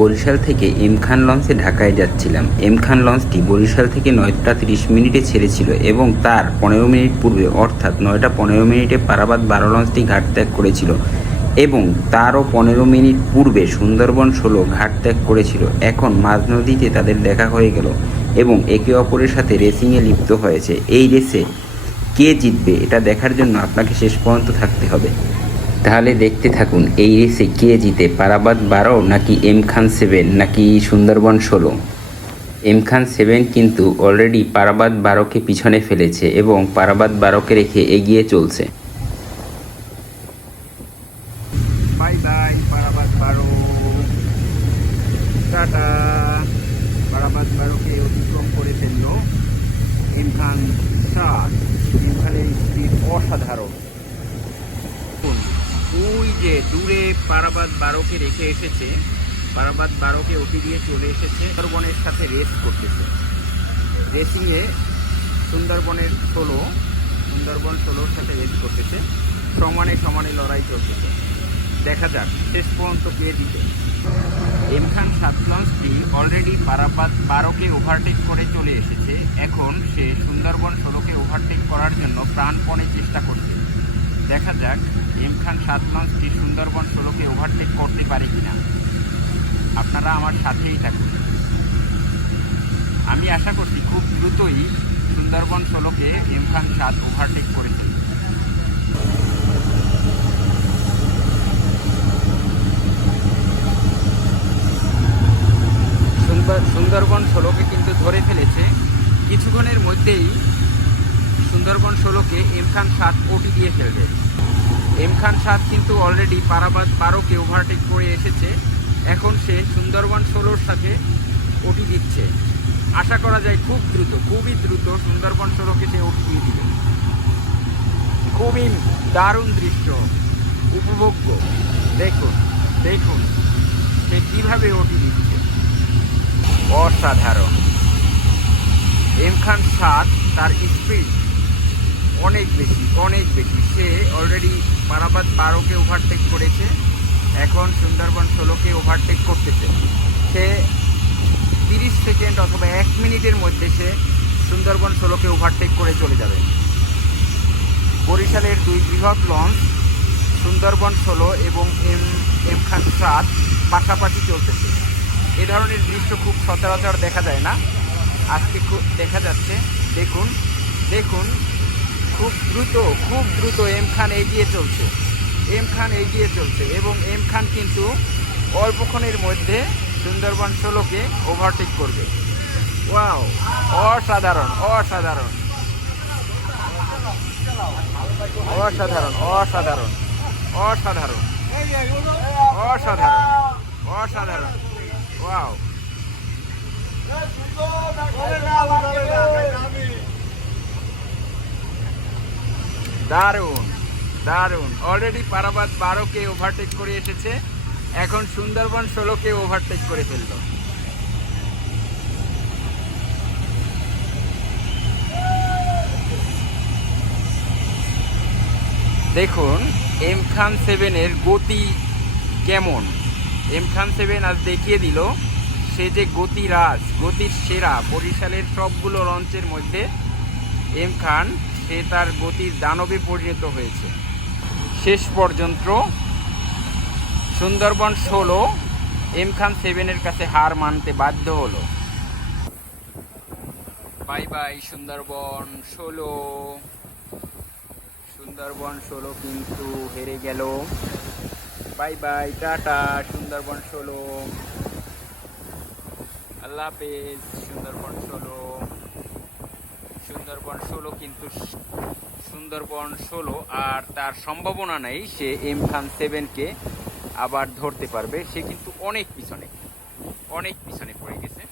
বরিশাল থেকে এম খান লঞ্চে ঢাকায় যাচ্ছিলাম। এম খান লঞ্চটি বরিশাল থেকে নয়টা তিরিশ মিনিটে ছেড়েছিল এবং তার পনেরো মিনিট পূর্বে, অর্থাৎ নয়টা পনেরো মিনিটে পারাবাদ বারো লঞ্চটি ঘাট ত্যাগ করেছিল এবং তারও পনেরো মিনিট পূর্বে সুন্দরবন ষোলো ঘাট ত্যাগ করেছিল। এখন মাঝ নদীতে তাদের দেখা হয়ে গেল এবং একে অপরের সাথে রেসিংয়ে লিপ্ত হয়েছে। এই রেসে কে জিতবে এটা দেখার জন্য আপনাকে শেষ পর্যন্ত থাকতে হবে। তাহলে দেখতে থাকুন, এই রেসে কে জিতে পারাবাদ বারো নাকি এম খান সেভেন নাকি সুন্দরবন ষোলো? এম খান সেভেন কিন্তু অলরেডি পারাবাদ বারোকে পিছনে ফেলেছে এবং পারাবাদ বারোকে রেখে এগিয়ে চলছে। বাই বাই পারাবাদ বারোকে অতিক্রম করে অসাধারণ। যে দূরে পারাবাদ বারোকে রেখে এসেছে, পারাবাদ বারোকে ওটি দিয়ে চলে এসেছে, সুন্দরবনের সাথে রেস করতেছে। রেসিংয়ে সুন্দরবনের ষোলো, সুন্দরবন ষোলোর সাথে রেস করতেছে। সমানে সমানে লড়াই চলতেছে। দেখা যাক, শেষ পর্যন্ত কে জিতে। এম খান সাত লঞ্চটি অলরেডি পারাপাত বারোকে ওভারটেক করে চলে এসেছে। এখন সে সুন্দরবন ষোলোকে ওভারটেক করার জন্য প্রাণপণে চেষ্টা করছে। দেখা যাক এম খান সাত সুন্দরবন ষোলোকে ওভারটেক করতে পারে কিনা। আপনারা আমার সাথেই থাকুন। আমি আশা করছি খুব দ্রুতই সুন্দরবন ষোলোকে এম খান সাত ওভারটেক করেছে সুন্দর, সুন্দরবন ষোলোকে কিন্তু ধরে ফেলেছে। কিছুক্ষণের মধ্যেই সুন্দরবন ষোলোকে এম খান সাত ওটি দিয়ে ফেলবে। এম খান সাত কিন্তু অলরেডি পারাবাদ বারোকে ওভারটেক করে এসেছে। এখন সে সুন্দরবন ষোলোর সাথে ওটি দিচ্ছে। আশা করা যায় খুব দ্রুত, খুবই দ্রুত সুন্দরবন ষোলোকে সে ওটি দিয়ে দিবে। খুবই দারুণ দৃশ্য, উপভোগ্য। দেখুন দেখুন সে কীভাবে ওটি দিচ্ছে। অসাধারণ। এম খান সাত তার স্পিড অনেক বেশি অনেক বেশি। সে অলরেডি পারাবাদ বারোকে ওভারটেক করেছে। এখন সুন্দরবন ষোলোকে ওভারটেক করতেছে। সে তিরিশ সেকেন্ড অথবা এক মিনিটের মধ্যে সে সুন্দরবন ষোলোকে ওভারটেক করে চলে যাবে। বরিশালের দুই বৃহৎ লঞ্চ সুন্দরবন ষোলো এবং এম এম খান সাত পাশাপাশি চলতেছে। এ ধরনের দৃশ্য খুব সচরাচর দেখা যায় না। আজকে খুব দেখা যাচ্ছে। দেখুন দেখুন খুব দ্রুত খুব দ্রুত এম খান এগিয়ে চলছে। এম খান এগিয়ে চলছে এবং এম খান কিন্তু অল্পক্ষণের মধ্যে সুন্দরবন ষোলোকে ওভারটেক করবে। ওয়াও অসাধারণ অসাধারণ। অসাধারণ অসাধারণ অসাধারণ অসাধারণ অসাধারণ। ওয়াও দারুণ দারুণ। অলরেডি পারাবাদ বারোকে ওভারটেক করে এসেছে। এখন সুন্দরবন ষোলোকে ওভারটেক করে ফেলল। দেখুন এম খান সেভেনের গতি কেমন? এম খান সেভেন আজ দেখিয়ে দিল, সে যে গতিরাজ গতির সেরা বরিশালের সবগুলো লঞ্চের মধ্যে এম খান সে তার গতির দানবে পরিণত হয়েছে। শেষ পর্যন্ত সুন্দরবন ষোলো এম খান সেভেনের কাছে হার মানতে বাধ্য হলো। বাই বাই, সুন্দরবন ষোলো। সুন্দরবন ষোলো কিন্তু হেরে গেল। বাই বাই, টাটা, সুন্দরবন ষোলো। আল্লাহ হাফেজ, সুন্দরবন ষোলো। সুন্দরবন ষোলো কিন্তু সুন্দরবন ষোলো, আর তার সম্ভাবনা নেই, সে এম খান সেভেনকে আবার ধরতে পারবে। সে কিন্তু অনেক পিছনে অনেক পিছনে পড়ে গেছে।